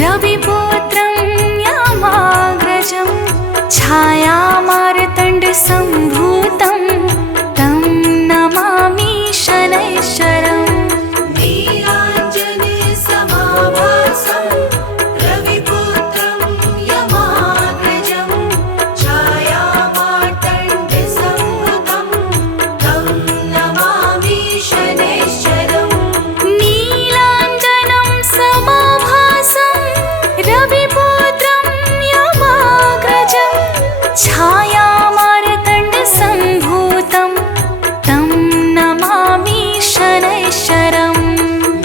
रविपुत्रं यमाग्रजं छायामार्तण्डसम्भूतं तं नमामि शनैश्चरम्। नीलाञ्जनेयसमाभासं रविपुत्रं यमाग्रजं छायामार्तण्डसम्भूतं तं नमामि शनैश्चरम्। नीलाञ्जनं समाभासं रविपुत्रं यमाग्रजं छायामार्तण्डसम्भूतं तं नमामि शनैश्चरम्।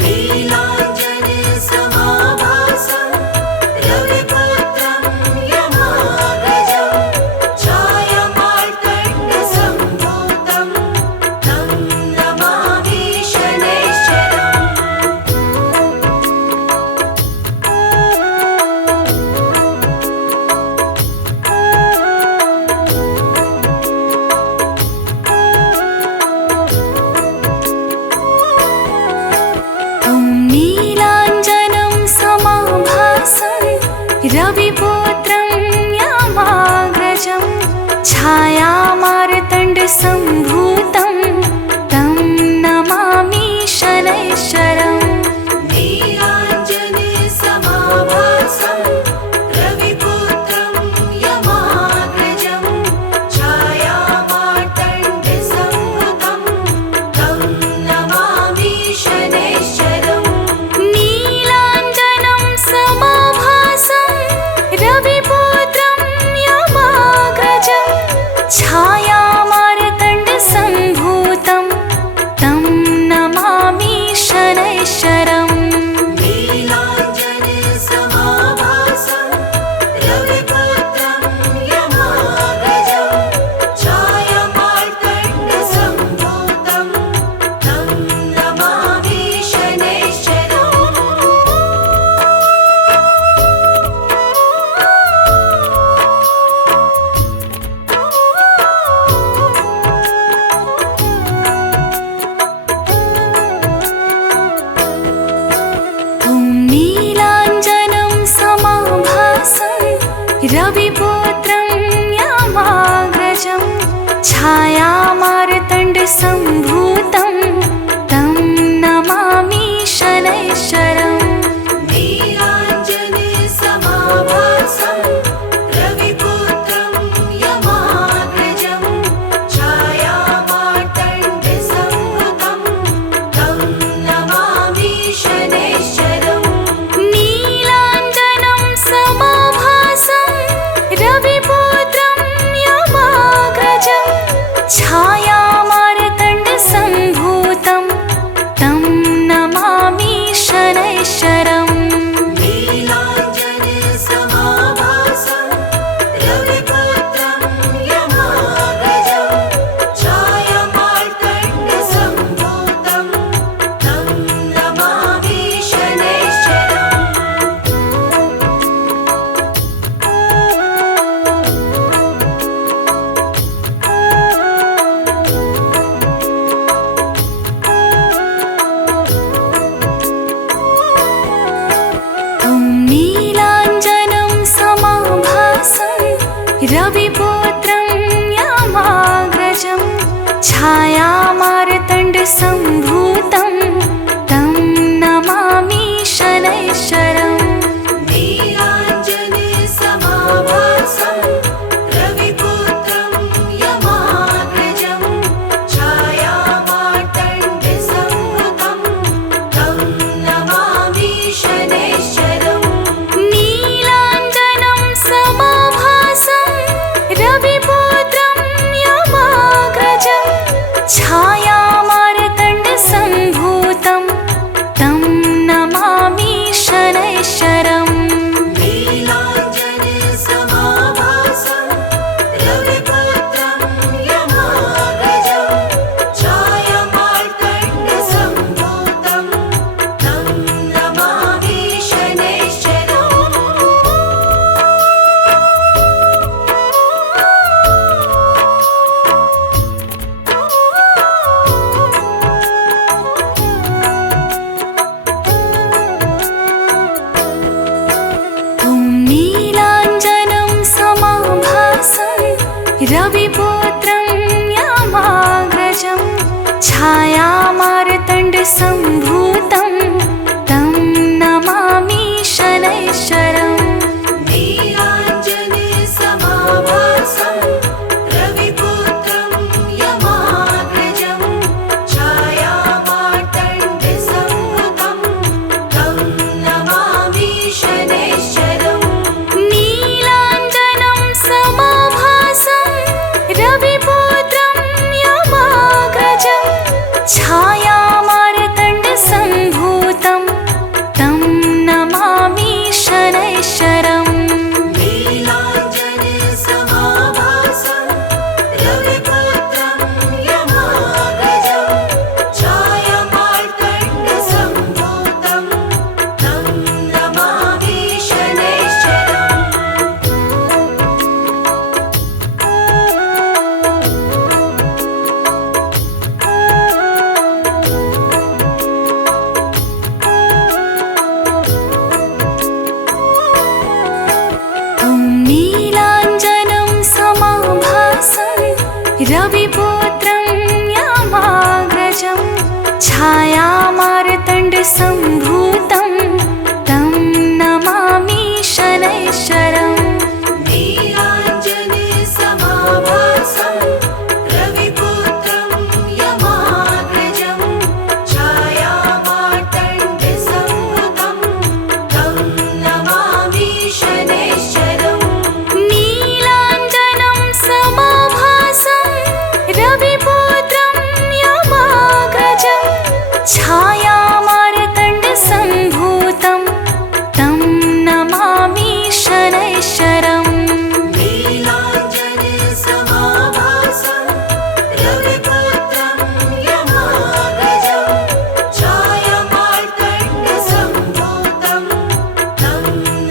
नीलाञ्जनेयसमाभासं रविपुत्रं यमाग्रजं छायामार्तण्डसम्भूतं तं नमामि शनैश्चरम्। ॐ नीलाञ्जनं समाभासं रविपुत्रं यमाग्रजं छायामार्तण्डसम्भूतं तं नमामि शनैश्चरम्। नीलाञ्जनेयसमाभासं रविपुत्रं यमाग्रजं छायामार्तण्डसम्भूतं तं नमामि शनैश्चरम्। नीलाञ्जनं समाभासं रविपुत्रं यमाग्रजं छायामार्तण्डसम्भूतं तं नमामि शनैश्चरम्। नीलाञ्जनेयसमाभासं रविपुत्रं यमाग्रजं छायामार्तण्डसम्भूतं तं नमामि शनैश्चरम्। ॐ नीलाञ्जनं समाभासं रविपुत्रं यमाग्रजं छायामार्तण्डसम्भूतं तं नमामि शनैश्चरम्। नीलाञ्जनेयसमाभासं रविपुत्रं यमाग्रजं छायामार्तण्डसम्भूतं तं नमामि शनैश्चरम्। नीलाञ्जनं समाभासं रविपुत्रं यमाग्रजं छायामार्तण्डसम्भूतं तं नमामि शनैश्चरम्। नीलाञ्जनेयसमाभासं रविपुत्रं यमाग्रजं छायामार्तण्डसम्भूतं तं नमामि शनैश्चरम्। ॐ नीलाञ्जनं समाभासं रविपुत्रं यमाग्रजं छायामार्तण्डसम्भूतं तं नमामि शनैश्चरम्। नीलाञ्जनेयसमाभासं रविपुत्रं यमाग्रजं छायामार्तण्डसम्भूतं तं नमामि शनैश्चरम्। नीलाञ्जनं समाभासं रविपुत्रं यमाग्रजं छायामार्तण्डसम्भूतं नीलाञ्जनसमाभासं तं नमामि शनैश्चरम् नीलाञ्जनसमाभासं रविपुत्रं यमाग्रजं छायामार्तण्डसंवृतं तं नमामि शनैश्चरम् नीलाञ्जनं समाभासं रविपुत्रं यमाग्रजं छायामार्तण्डसम्भूतं तं नमामि शनैश्चरम् नीलाञ्जनसमाभासं रविपुत्रं यमाग्रजं छायामार्तण्डसम्भूतं तं नमामि शनैश्चरम् ॐ नीलाञ्जनं समाभासं रविपुत्रं यमाग्रजं छायामार्तण्डसम्भूतं तं नमामि शनैश्चरम् नीलाञ्जनसमाभासं रविपुत्रं यमाग्रजं छायामार्तण्डसंवृतं तं नमामि शनैश्चरम् नीलाञ्जनं समाभासं रविपुत्रं यमाग्रजं छायामार्तण्डसम्भूतं तं नमामि शनैश्चरम् नीलाञ्जनसमाभासं रविपुत्रं यमाग्रजं छायामार्तण्डसम्भूतं तं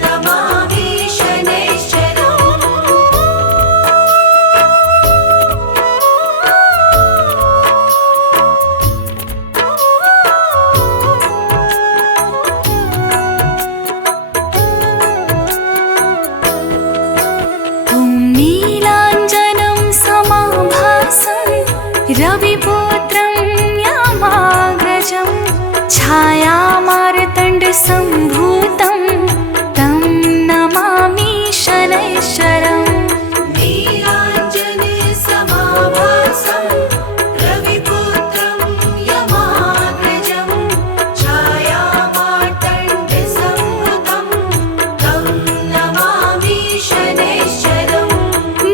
नमामि शनैश्चरम् ॐ नीलाञ्जनं समाभासं रविपुत्रं यमाग्रजं छायामार्तण्डसम्भूतं तं नमामि शनैश्चरम् नीलाञ्जनसमाभासं रविपुत्रं यमाग्रजं छायामार्तण्डसंवृतं तं नमामि शनैश्चरम्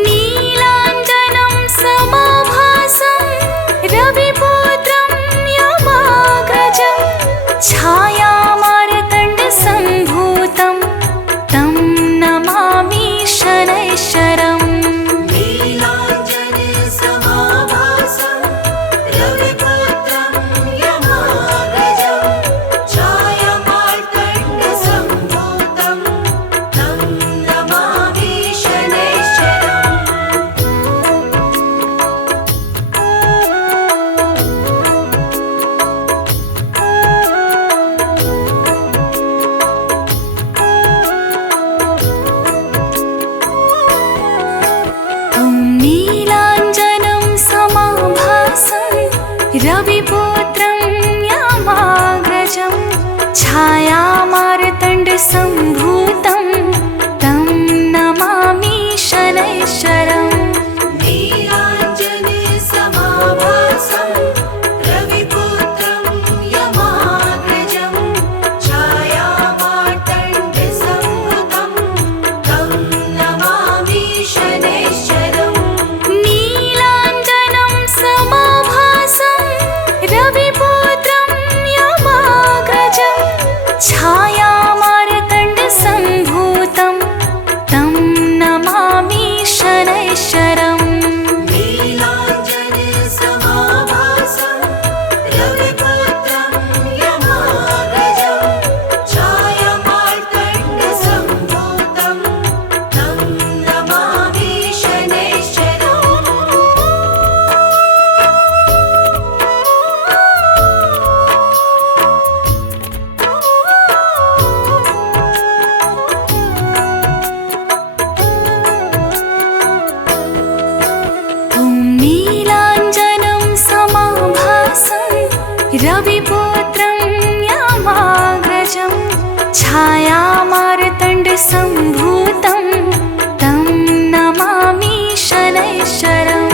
नीलाञ्जनं समाभासं रविपुत्रं यमाग्रजं छायामार्तण्डसम्भूतं तं नमामि शनैश्चरम् नीलाञ्जनसमाभासं रविपुत्रं यमाग्रजं छायामार्तण्डसम्भूतं तं नमामि शनैश्चरम् ॐ नीलाञ्जनं समाभासं रविपुत्रं यमाग्रजं छायामार्तण्डसम्भूतं तं नमामि शनैश्चरम् नीलाञ्जनसमाभासं रविपुत्रं यमाग्रजं छायामार्तण्डसंवृतं तं नमामि शनैश्चरम् नीलाञ्जनं समाभासं रविपुत्रं यमाग्रजं छायामार्तण्डसम्भूतं रविपुत्रं यमाग्रजं छायामार्तण्डसम्भूतं तं नमामि शनैश्चरम्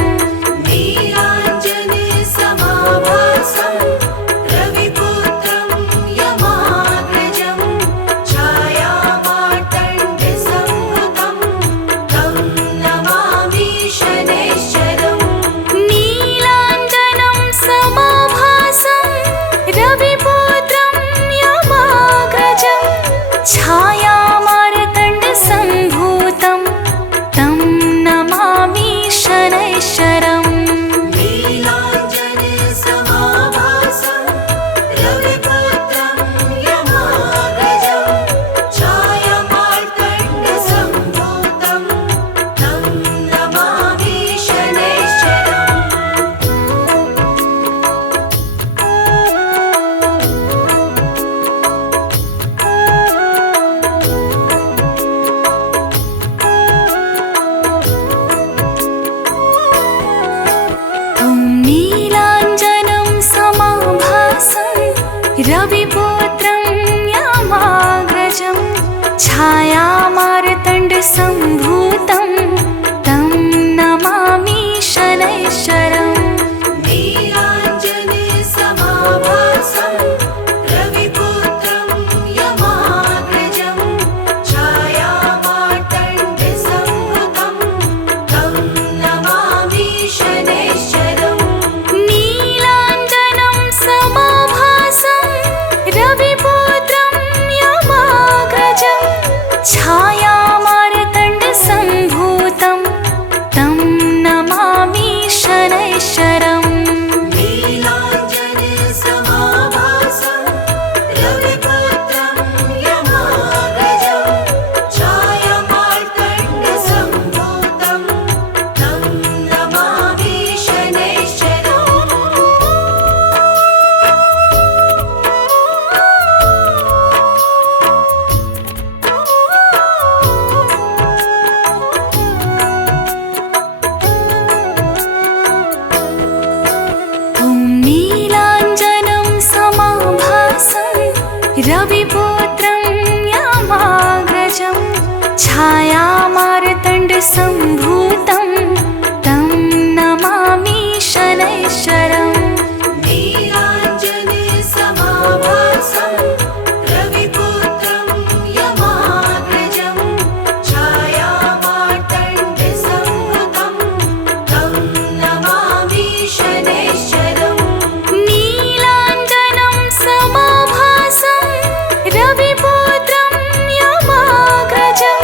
नीलाञ्जनसमाभासं रविपुत्रं यमाग्रजं छायामार्तण्डसम्भूतं तं नमामि शनैश्चरम् नीलाञ्जनं समाभासं रविपुत्रं यमाग्रजं छायामार्तण्डसम्भूतं तं नमामि शनैश्चरम् नीलाञ्जनसमाभासं रविपुत्रं यमाग्रजं छायामार्तण्डसम्भूतं तं नमामि शनैश्चरम् ॐ नीलाञ्जनं समाभासं रविपुत्रं यमाग्रजं छायामार्तण्डसम्भूतं तं नमामि शनैश्चरम् नीलाञ्जनसमाभासं रविपुत्रं यमाग्रजं छायामार्तण्डसम्भूतं तं नमामि शनैश्चरम् नीलाञ्जनं समाभासं रविपुत्रं यमाग्रजं छायामार्तण्डसम्भूतं तं नमामि शनैश्चरम् नीलाञ्जनसमाभासं रविपुत्रं यमाग्रजं छायामार्तण्डसम्भूतं तं नमामि शनैश्चरम् ॐ नीलाञ्जनं समाभासं रविपुत्रं यमाग्रजं छायामार्तण्डसम्भूतं तं नमामि शनैश्चरम् नीलाञ्जनसमाभासं रविपुत्रं यमाग्रजं छायामार्तण्डसम्भूतं तं नमामि शनैश्चरम् नीलाञ्जनं समाभासं रविपुत्रं यमाग्रजं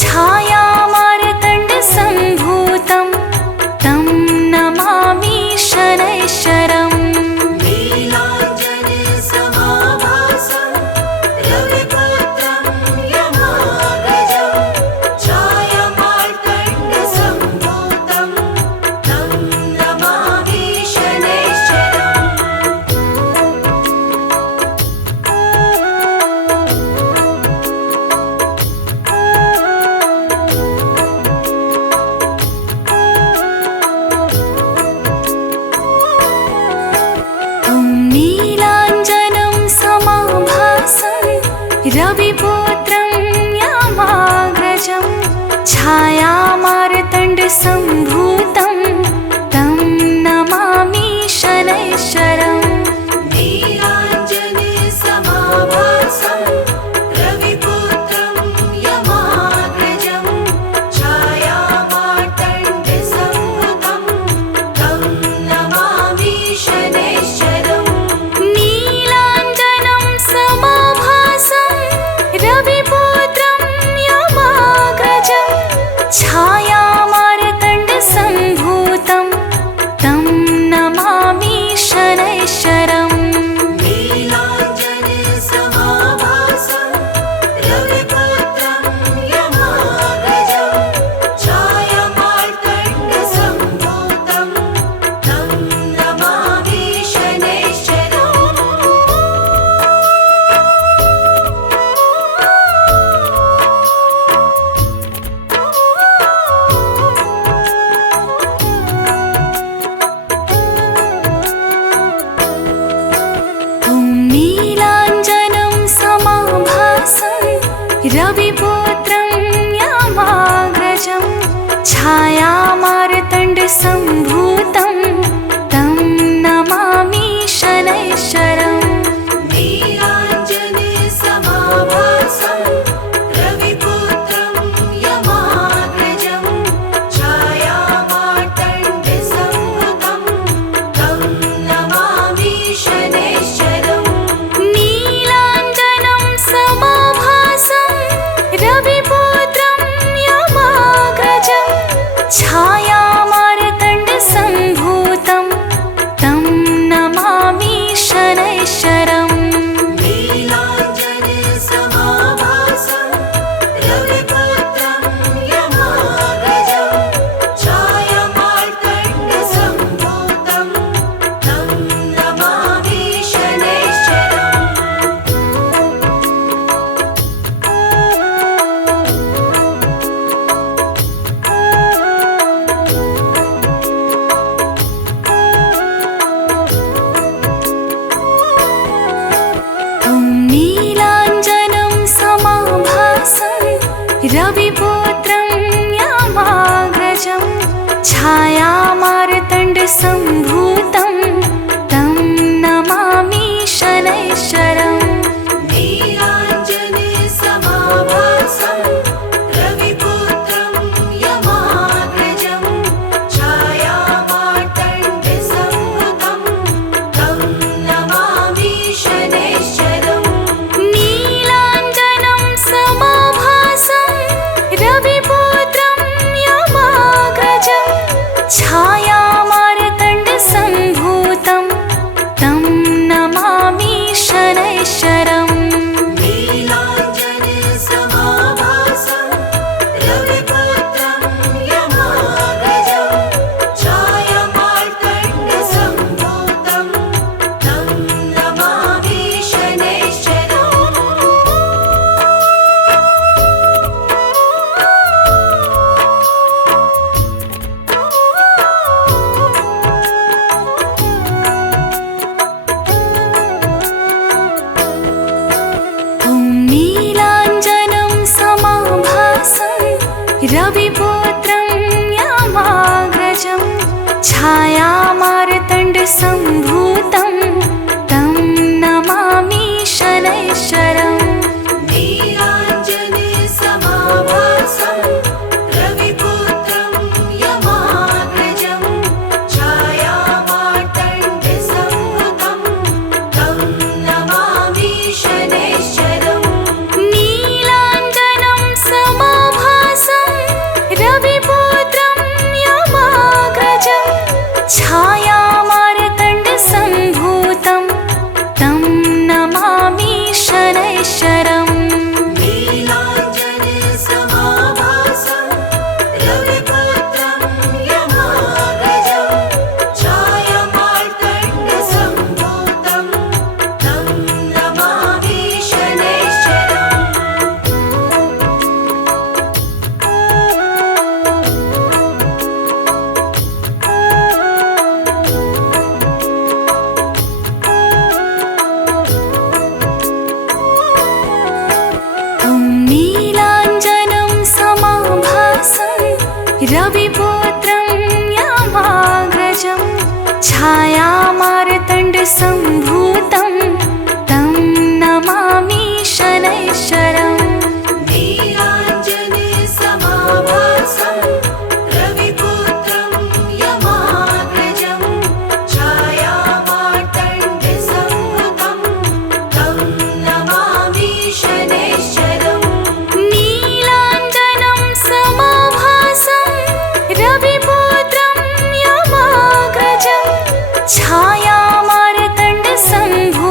छायामार्तण्डसम्भूतं तं नमामि शनैश्चरम् नीलाञ्जनसमाभासं रविपुत्रं यमाग्रजं छायामार्तण्डसम्भूतं तं नमामि शनैश्चरम् ॐ नीलाञ्जनं समाभासं रविपुत्रं यमाग्रजं छायामार्तण्डसम्भूतं तं नमामि शनैश्चरम् नीलाञ्जनसमाभासं रविपुत्रं यमाग्रजं छायामार्तण्डसम्भूतं तं नमामि शनैश्चरम् नीलाञ्जनं समाभासं रविपुत्रं यमाग्रजं छायामार्तण्डसम्भूतं तं नमामि शनैश्चरम् नीलाञ्जनं समाभासं रविपुत्रं यमाग्रजं छायामार्तण्डसम्भूतं तं नमामि शनैश्चरम् नीलाञ्जने समाभासं रविपुत्रं यमाग्रजं छायामार्तण्डसम्भूतं तं नमामि शनैश्चरम् नीलाञ्जनं समाभासं रविपुत्रं यमाग्रजं छायामार्तण्डसम्भूतं तं नमामि शनैश्चरम् नीलाञ्जने समाभासं रविपुत्रं यमाग्रजं छायामार्तण्डसम्भूतं तं नमामि शनैश्चरम् ॐ नीलाञ्जनं समाभासं रविपुत्रं यमाग्रजं छायामार्तण्डसम्भूतं तं नमामि शनैश्चरम् नीलाञ्जने समाभासं रविपुत्रं यमाग्रजं छायामार्तण्डसम्भूतं तं नमामि शनैश्चरम् नीलाञ्जनं समाभासं रविपुत्रं यमाग्रजं छायामार्तण्डसम्भूतं तं नमामि शनैश्चरम् नीलाञ्जने समाभासं रविपुत्रं यमाग्रजं छायामार्तण्डसम्भूतं तं नमामि शनैश्चरम् ॐ नीलाञ्जनं समाभासं रविपुत्रं यमाग्रजं छायामार्तण्डसम्भूतं तं नमामि शनैश्चरम् नीलाञ्जने समाभासं रविपुत्रं यमाग्रजं छायामार्तण्डसम्भूतं तं नमामि शनैश्चरम् नीलाञ्जनं समाभासं रविपुत्रं यमाग्रजं छायामार्तण्डसम्भूतं तं नमामि शनैश्चरम् नीलाञ्जनं समाभासं रविपुत्रं यमाग्रजं छायामार्तण्डसम्भूतं तं नमामि शनैश्चरम् नीलाञ्जनं समाभासं रविपुत्रं यमाग्रजं छायामार्तण्डसम्भूतं तं नमामि शनैश्चरम् नीलाञ्जनं समाभासं रविपुत्रं यमाग्रजं छायामार्तण्डसम्भूतं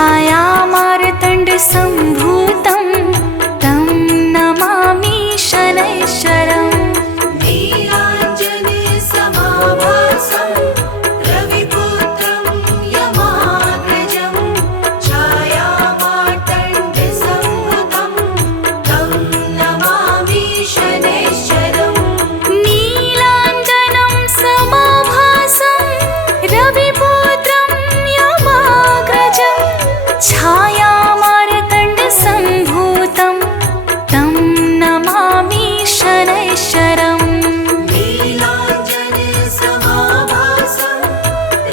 छायामार्तण्डसम्भूतं तं नमामि शनैश्चरम् नीलाञ्जनसमाभासं रविपुत्रं यमाग्रजं छायामार्तण्डसम्भूतं तं नमामि शनैश्चरम् नीलाञ्जनं समाभासं रविपुत्रं यमाग्रजं छायामार्तण्डसम्भूतं तं नमामि शनैश्चरम् नीलाञ्जनसमाभासं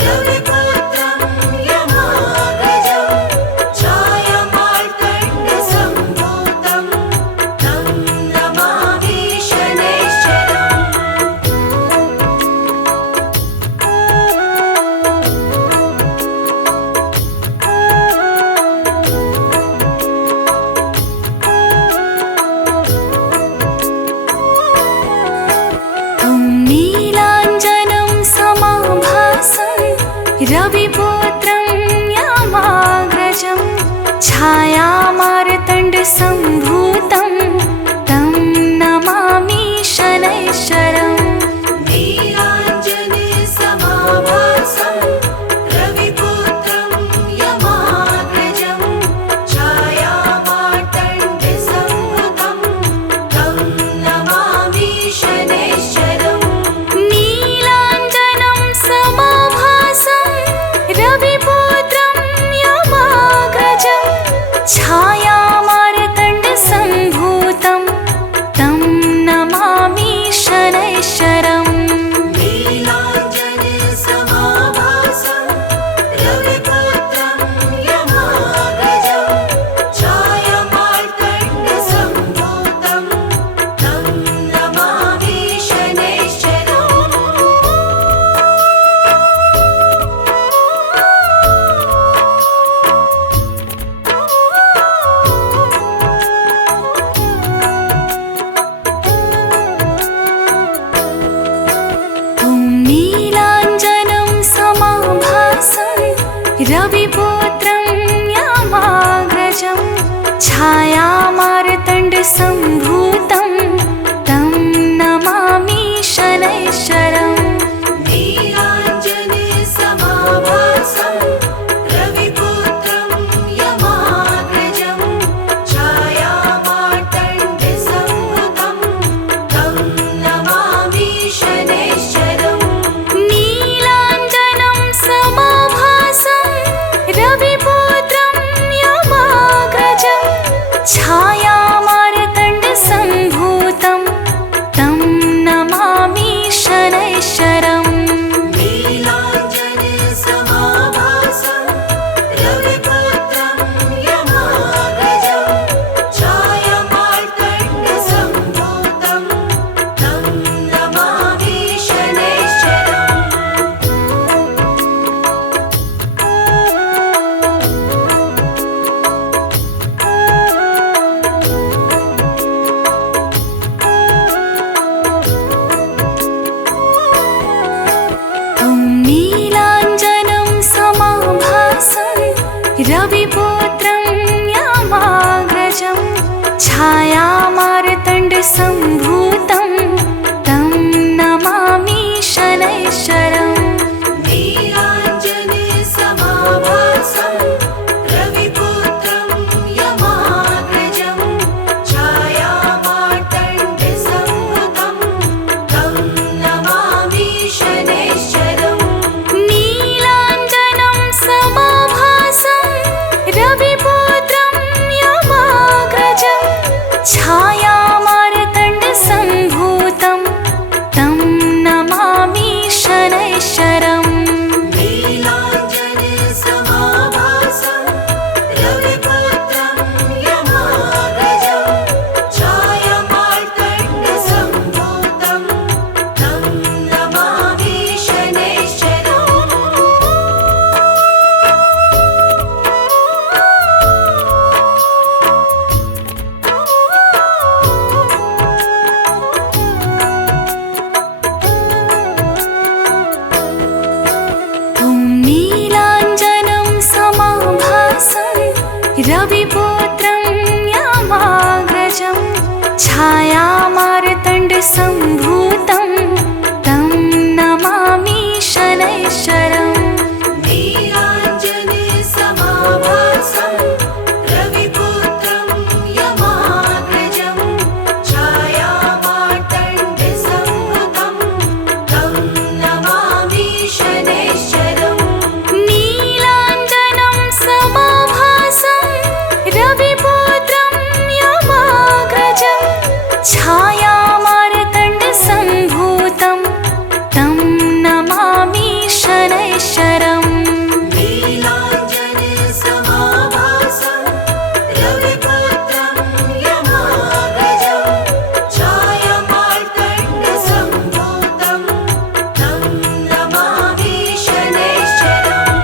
रविपुत्रं यमाग्रजं छायामार्तण्डसम्भूतं तं नमामि शनैश्चरम् तं नीलाञ्जनं समाभासं रविपुत्रं यमाग्रजं छायामार्तण्डसम्भूतं तं नमामि शनैश्चरम् नीलाञ्जनसमाभासं रविपुत्रं यमाग्रजं छायामार्तण्डसम्भूतं तं नमामि शनैश्चरम् नीलाञ्जनं समाभासं रविपुत्रं यमाग्रजं छायामार्तण्डसम्भूतं तं नमामि शनैश्चरम् नीलाञ्जनसमाभासं रविपुत्रं यमाग्रजं छायामार्तण्डसम्भूतं तं नमामि शनैश्चरम् ॐ नीलाञ्जनं समाभासं रविपुत्रं यमाग्रजं छायामार्तण्डसम्भूतं तं नमामि शनैश्चरम् नीलाञ्जनसमाभासं रविपुत्रं यमाग्रजं छायामार्तण्डसम्भूतं तं नमामि शनैश्चरम् नीलाञ्जनं समाभासं रविपुत्रं यमाग्रजं छायामार्तण्डसम्भूतं तं नमामि शनैश्चरम् नीलाञ्जनसमाभासं रविपुत्रं यमाग्रजं छायामार्तण्डसम्भूतं तं नमामि शनैश्चरम् ॐ नीलाञ्जनं समाभासं रविपुत्रं यमाग्रजं छायामार्तण्डसम्भूतं तं नमामि शनैश्चरम् नीलाञ्जनसमाभासं रविपुत्रं यमाग्रजं छायामार्तण्डसम्भूतं तं नमामि शनैश्चरम् नीलाञ्जनं समाभासं रविपुत्रं यमाग्रजं छायामार्तण्डसम्भूतं तं नमामि शनैश्चरम् नीलाञ्जनसमाभासं रविपुत्रं यमाग्रजं छायामार्तण्डसंभूतं तं नमामि शनैश्चरम् नीलाञ्जनं समाभासं रविपुत्रं यमाग्रजं छायामार्तण्डसंभूतं तं नमामि शनैश्चरम् नीलाञ्जनसमाभासं रविपुत्रं यमाग्रजं छायामार्तण्डसंभूतं तं नमामि शनैश्चरम्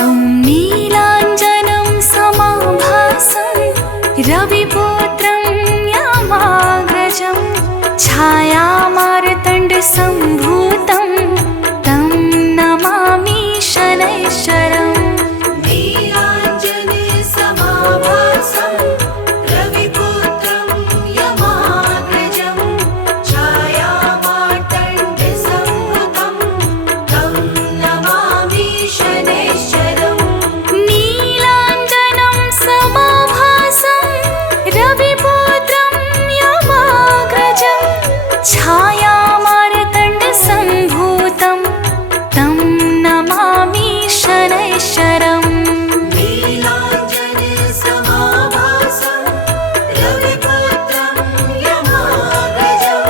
ॐ नीलाञ्जनं समाभासं रविपुत्रं यमाग्रजं छायामार्तण्डसंभूतं तं नमामि शनैश्चरम् नीलाञ्जनसमाभासं रविपुत्रं यमाग्रजं छायामार्तण्डसंभूतं तं नमामि शनैश्चरम् नीलाञ्जनं समाभासं रविपुत्रं यमाग्रजं छायामार्तण्डसंभूतं तं नमामि शनैश्चरम् नीलाञ्जनसमाभासं रविपुत्रं यमाग्रजं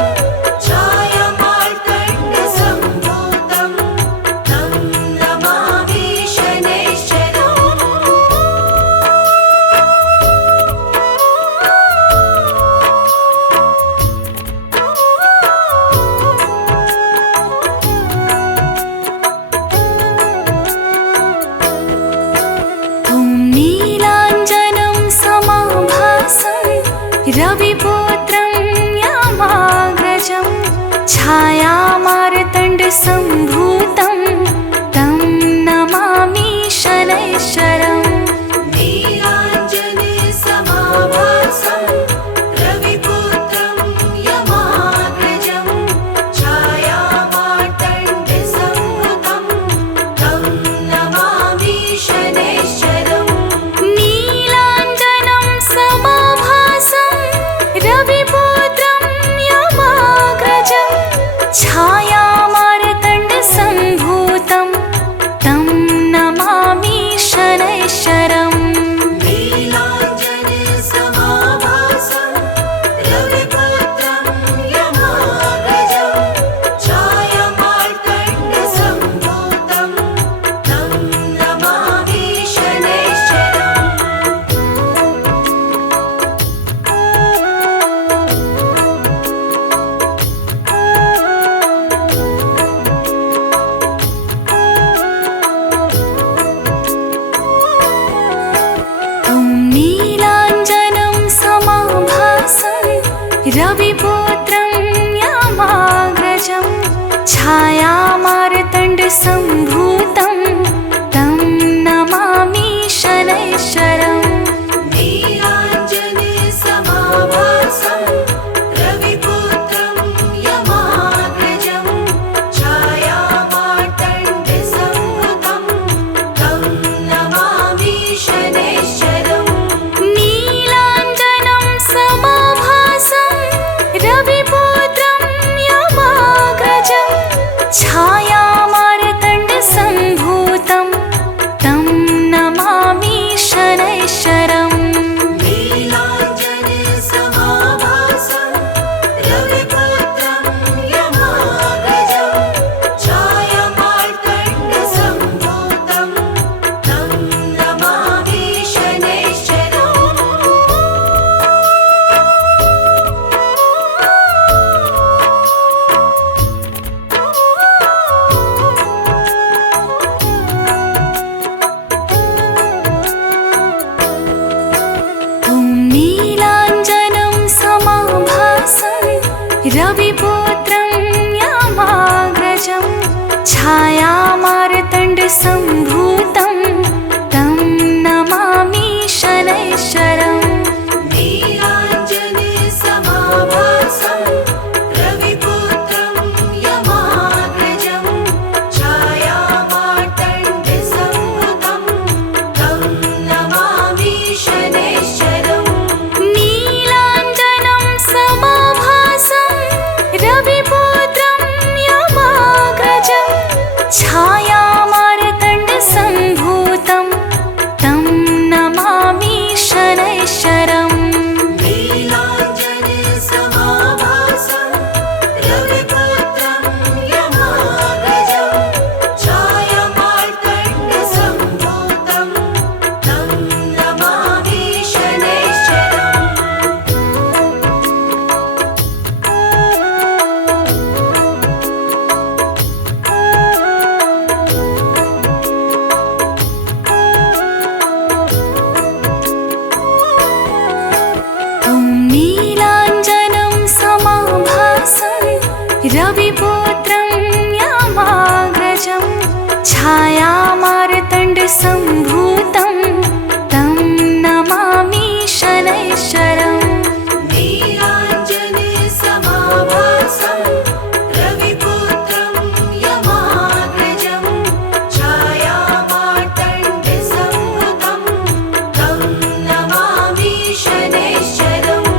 छायामार्तण्डसंभूतं तं नमामि शनैश्चरम् ॐ नीलाञ्जनं समाभासं रविपुत्रं यमाग्रजं छायामार्तण्डसंभूतं तं नमामि शनैश्चरम् नीलाञ्जनसमाभासं रविपुत्रं यमाग्रजं छायामार्तण्डसंभूतं तं नमामि शनैश्चरम् नीलाञ्जनं समाभासं रविपुत्रं यमाग्रजं छायामार्तण्डसंभूतं तं नमामि शनैश्चरम् नीलाञ्जनसमाभासं रविपुत्रं यमाग्रजं छायामार्तण्डसंभूतं तं नमामि शनैश्चरम् ॐ नीलाञ्जनं समाभासं रविपुत्रं यमाग्रजं छायामार्तण्डसंभूतं तं नमामि शनैश्चरम् नीलाञ्जनसमाभासं रविपुत्रं यमाग्रजं छायामार्तण्डसंभूतं तं नमामि शनैश्चरम् नीलाञ्जनं समाभासं रविपुत्रं यमाग्रजं छायामार्तण्डसंभूतं तं नमामि शनैश्चरम् नीलाञ्जनसमाभासं रविपुत्रं यमाग्रजं छायामार्तण्डसंभूतं तं नमामि शनैश्चरम् ॐ नीलाञ्जनं समाभासं रविपुत्रं छायामार्तण्डसम्भूतं तं नमामि शनैश्चरम् नीलाञ्जनसमाभासं रविपुत्रं यमाग्रजं छायामार्तण्डसम्भूतं तं नमामि शनैश्चरम् नीलाञ्जनं समाभासं रविपुत्रं यमाग्रजं छायामार्तण्डसम्भूतं तं नमामि शनैश्चरम् नीलाञ्जनसमाभासं रविपुत्रं यमाग्रजं छायामार्तण्डसम्भूतं तं नमामि शनैश्चरम् ॐ नीलाञ्जनं समाभासं रविपुत्रं यमाग्रजं छायामार्तण्डसम्भूतं तं नमामि शनैश्चरम् नीलाञ्जनसमाभासं रविपुत्रं यमाग्रजं छायामार्तण्डसम्भूतं तं नमामि शनैश्चरम्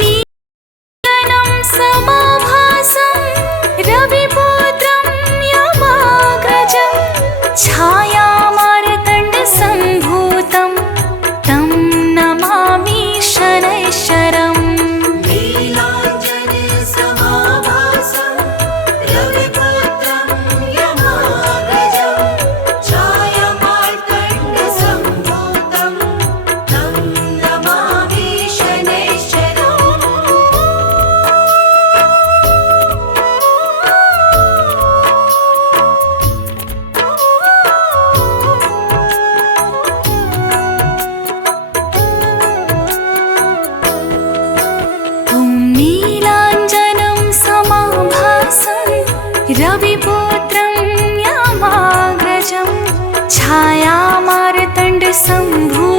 नीलाञ्जनं समाभासं रविपुत्रं यमाग्रजं छायामार्तण्डसम्भूतं तं नमामि शनैश्चरम् नीलाञ्जनसमाभासं रविपुत्रं यमाग्रजं छायामार्तण्डसम्भूतं तं नमामि शनैश्चरम् ॐ नीलाञ्जनं समाभासं रविपुत्रं यमाग्रजं छायामार्तण्डसम्भूतं